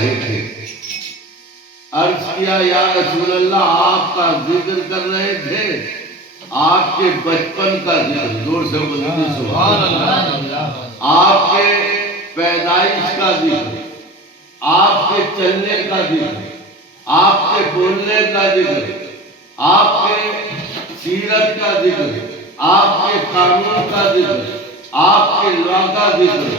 رہے تھے. عرض کیا یا رسول اللہ آپ کا ذکر کر رہے تھے, آپ کے بچپن کا ذکر, زور سے بولیے سبحان اللہ, آپ کے پیدائش کا ذکر, آپ کے چلنے کا ذکر, آپ کے بولنے کا ذکر, آپ کے سیرت کا ذکر, آپ کے قانون کا ذکر, آپ کے لا کا ذکر,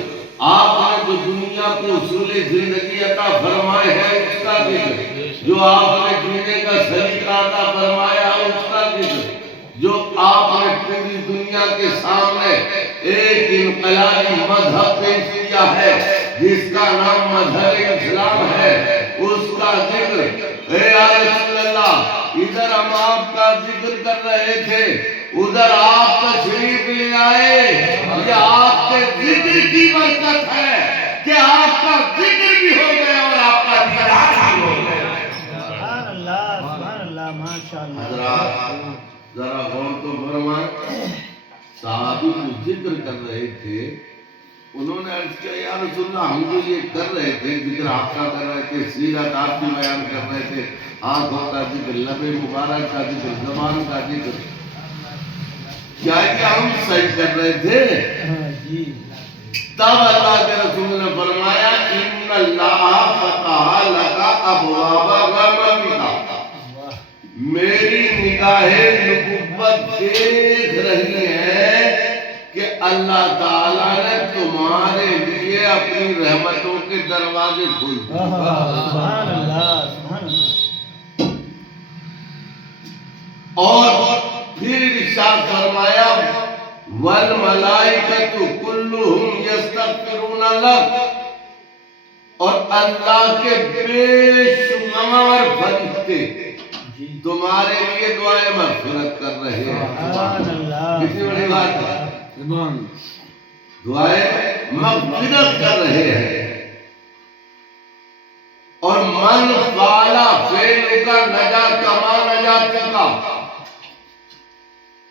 آپ نے جو دنیا کو اصول زندگی عطا فرمائے ہے اس کا ذکر, جو آپ نے جینے کا سلیقہ عطا فرمایا اس کا ذکر, جو آپ نے پوری دنیا کے سامنے ایک انقلابی مذہب پیش کیا ہے جس کا نام مذہب اسلام ہے, اس کا ذکر. اے یا رسول اللہ, ادھر ہم آپ کا ذکر کر رہے تھے, ادھر آپ تشریف لے آئے. یہ آپ کے ذکر کی برکت ہے کہ آپ کا ذکر بھی ہو گیا اور آپ کا دیدار بھی ہو گیا. سبحان اللہ ماشاءاللہ. حضرات ذرا غور تو فرمائیں, صحابی جو ذکر کر رہے تھے انہوں نے عرض کیا یا رسول اللہ ہم تو یہ کر رہے تھے, ذکر آپ کا کر رہے تھے, سیرت آپ کی بیان کر رہے تھے, آنکھوں کا ذکر, لب مبارک کا ذکر, زبان کا ذکر, کیا ہم صحیح کر رہے تھے؟ تب اللہ کے رسول نے فرمایا ان اللہ فتح لک ابواب رحمتہ, میری نگاہ نبوت دیکھ رہی ہے کہ اللہ تعالیٰ نے تمہارے لیے اپنی رحمتوں کے دروازے کھول دیے. سبحان اللہ سبحان اللہ. اور پھر ارشاد فرمایا والملائکۃ کلھم یستغفرون لک, اور اللہ کے بے شمار فرشتے تمہارے لیے دعائیں مغفرت کر رہے ہیں. سبحان اللہ. کتنی بڑی بات ہے, دعائیں مغفرت کر رہے ہیں. اور من فعل فعل کا نجا کما نجات کا,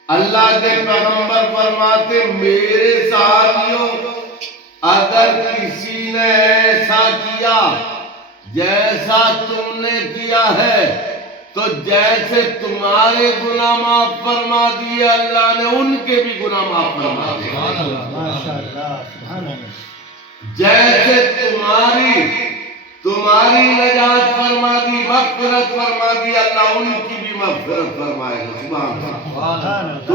اللہ کے پیغمبر فرماتے میرے صحابیوں اگر کسی نے ایسا کیا جیسا تم نے کیا ہے تو جیسے تمہارے گناہ معاف فرما دیے اللہ نے ان کے بھی گناہ معاف فرما دیے. ماشاءاللہ سبحان اللہ. جیسے تمہاری نجات فرما دی, مغفرت فرما دی, اللہ ان کی بھی مغفرت فرمائے گا. سبحان اللہ.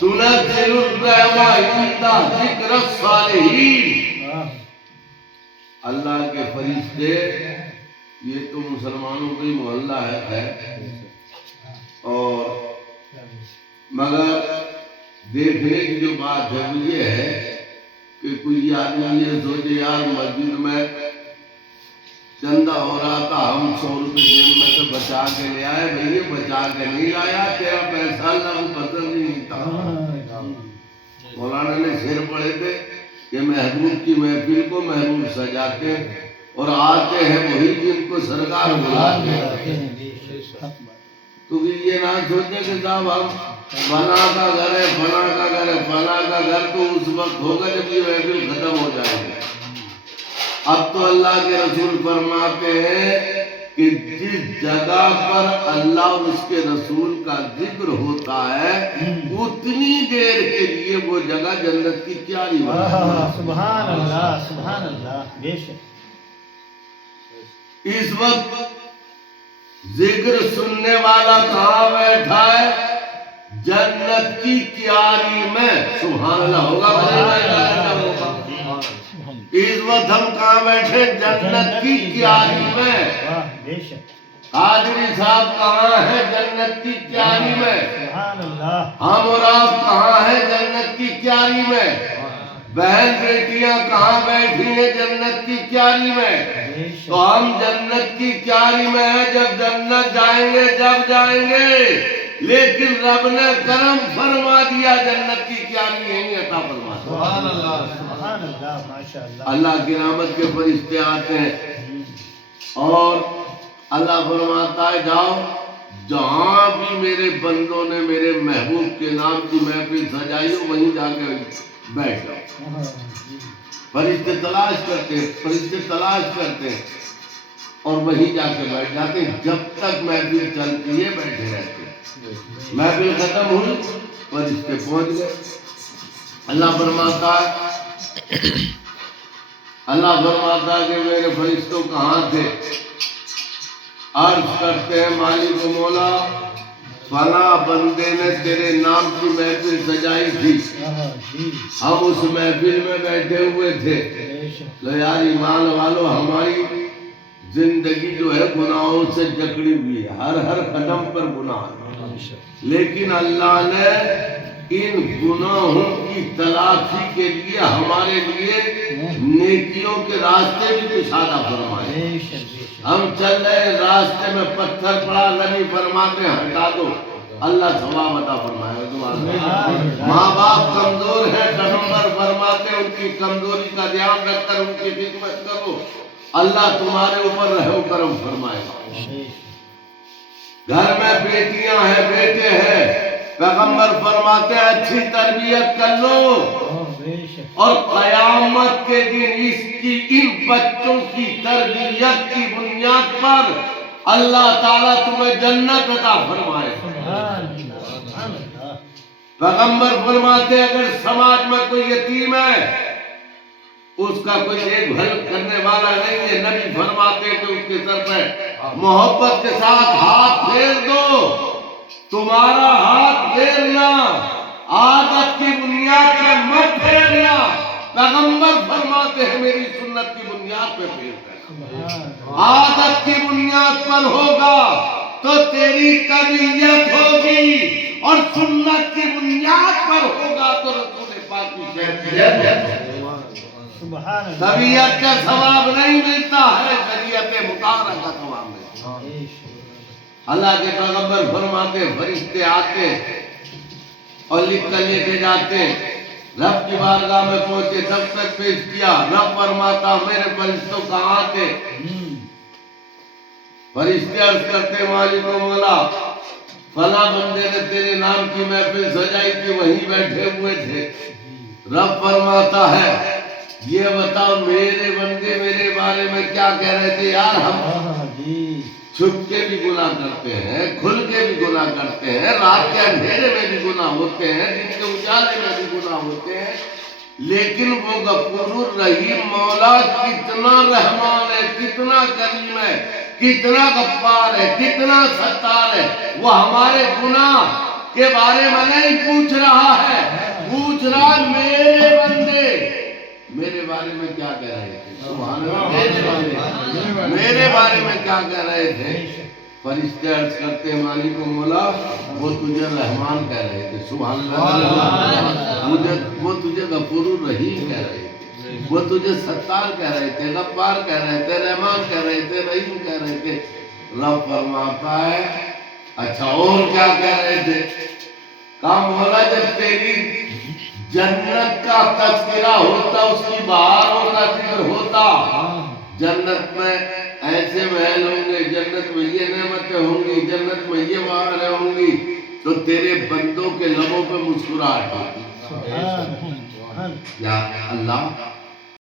تنزل الرحمہ عند ذکر الصالحین, اللہ کے فرشتے, یہ تو مسلمانوں کا ہی محلہ ہے, اور مگر دیکھنے کی جو بات ہے وہ یہ ہے کہ کوئی آدمی یہ سوچے یار مسجد میں چندہ ہو رہا تھا, ہم 100 روپے جیب میں سے بچا کے لے آئے. بھئی بچا کے نہیں لایا, تیرا پیسہ اللہ کو پسند نہیں تھا. مولانا نے شعر پڑھے تھے کہ محبوب کی محفل کو محبوب سجاتے اور آتے ہیں وہی جن کو سرکار بلاتے ہیں. تو یہ نہ سوچے کہ صاحب ہم فلاں کا گھر ہے, فلاں کا گھر ہے, فلاں کا گھر تو اس وقت ہوگا جب یہ محفل ختم ہو جائے گا. اب تو اللہ کے رسول فرماتے ہیں کہ جس جگہ پر اللہ اور اس کے رسول کا ذکر ہوتا ہے اتنی دیر کے لیے وہ جگہ جنت کی کیاری ہوتی ہے. سبحان اللہ سبحان اللہ. بے شک اس وقت ذکر سننے والا کہاں بیٹھا ہے؟ جنت کی کیاری میں. سبحان اللہ ہوگا. اس وقت ہم کہاں بیٹھے؟ جنت کی کیاری میں. قادری صاحب کہاں ہے؟ جنت کی کیاری میں. ہم اور آپ کہاں ہیں؟ جنت کی کیاری میں. بہن بیٹیاں کہاں بیٹھی ہیں؟ جنت کی کیاری میں. تو ہم جنت کی کیاری میں ہیں. جب جنت جائیں گے جب جائیں گے, لیکن رب نے کرم فرما دیا جنت کی کیاری یہیں عطا فرما دیا. سبحان اللہ سبحان اللہ ماشاءاللہ. اللہ کی رحمت کے فرشتے آتے ہیں اور اللہ فرماتا ہے جاؤ جہاں بھی میرے بندوں نے میرے محبوب کے نام کی محفل سجائی ہو وہیں جا کے بیٹھ جاؤ. فرشتے تلاش کرتے ہیں اور وہیں جا کے بیٹھ جاتے ہیں. جب تک محفل چلتی ہے بیٹھے رہتے ہیں. محفل ختم ہوئی فرشتے پہنچ گئے. اللہ فرماتا ہے کہ میرے فرشتوں کہاں تھے؟ عرض کرتے ہیں مالک و مولا فلاں بندے نے تیرے نام کی محفل سجائی تھی، ہم اس محفل میں بیٹھے ہوئے تھے. تو یار ایمان والو، ہماری زندگی جو ہے گناہوں سے جکڑی ہوئی ہے، ہر قدم پر گناہ ہے. لیکن اللہ نے ان گناہوں کی تلافی کے لیے ہمارے لیے نیکیوں کے راستے بھی کشادہ فرمائے. ہم چل رہے راستے میں پتھر پڑا، نبی فرماتے ہٹا دو، اللہ ثواب عطا فرمائے. ماں باپ کمزور ہیں، پیغمبر فرماتے ان کی کمزوری کا دھیان رکھ کر ان کی خدمت کرو، اللہ تمہارے اوپر رحم و کرم فرمائے گا. گھر میں بیٹیاں ہیں، بیٹے ہیں، پیغمبر فرماتے ہیں اچھی تربیت کر لو اور قیامت کے دن ان بچوں کی تربیت کی بنیاد پر اللہ تعالیٰ تمہیں جنت عطا فرمائے. پیغمبر فرماتے ہیں اگر سماج میں کوئی یتیم ہے، اس کا کوئی دیکھ بھال کرنے والا نہیں ہے، نبی فرماتے ہیں کہ اس کے سر پہ محبت کے ساتھ ہاتھ پھیر دو. تمہارا ہاتھ پھیرنا عادت کی بنیاد پہ مت پھیرنا، پیغمبر فرماتے ہیں میری سنت کی بنیاد پہ پھیرنا. عادت کی بنیاد پر ہوگا تو تیری تربیت ہوگی، اور سنت کی بنیاد پر ہوگا تو رسول پاک کی شریعت. طبیعت کا ثواب نہیں ملتا ہے، شریعت مطالعہ کا ثواب ملتا ہے. اللہ کے پیغمبر فرماتے فرشتے آتے اور لکھ کر لے کے جاتے. رب کی بارگاہ میں پہنچے، سب تک پیش کیا. رب فرماتا میرے فرشتوں کہاں تھے؟ فرشتے عرض کرتے مالک و مولا فلاں بندے نے تیرے نام کی محفل سجائی تھی، وہیں بیٹھے ہوئے تھے. رب فرماتا ہے یہ بتاؤ میرے بندے میرے بارے میں کیا کہہ رہے تھے؟ یار ہم چھپ کے بھی گناہ کرتے ہیں، کھل کے بھی گناہ کرتے ہیں، رات کے اندھیرے میں بھی گناہ ہوتے ہیں، دن کے اجالے میں بھی گناہ ہوتے ہیں، لیکن وہ غفور الرحیم مولا کتنا رحمان ہے، کتنا کریم ہے، کتنا غفار ہے، کتنا ستار ہے. وہ ہمارے گناہ کے بارے میں نہیں پوچھ رہا ہے، پوچھ رہا میرے بندے میرے بارے میں کیا کہہ رہے تھے. سبحان اللہ، میرے بارے میں کیا کہہ رہے تھے؟ فرشتے عرض کرتے ہیں مالک و مولا وہ تجھے رحمان کہہ رہے تھے. سبحان اللہ، وہ تجھے غفور الرحیم کہہ رہے تھے، وہ تجھے ستار کہہ رہے تھے، غفار کہہ رہے تھے، رحمان کہہ رہے تھے، رحیم کہہ رہے تھے. رب فرماتا ہے اچھا اور کیا کہہ رہے تھے؟ کہا مولا جب تیری جنت کا تذکرہ ہوتا، اس کی بہاروں کا ذکر ہوتا، جنت میں ایسے محل ہوں گے، جنت میں یہ نعمتیں ہوں گی، جنت میں یہ بہاریں ہوں گی، تو تیرے بندوں کے لبوں پہ مسکراہٹ ہوتی. یا اللہ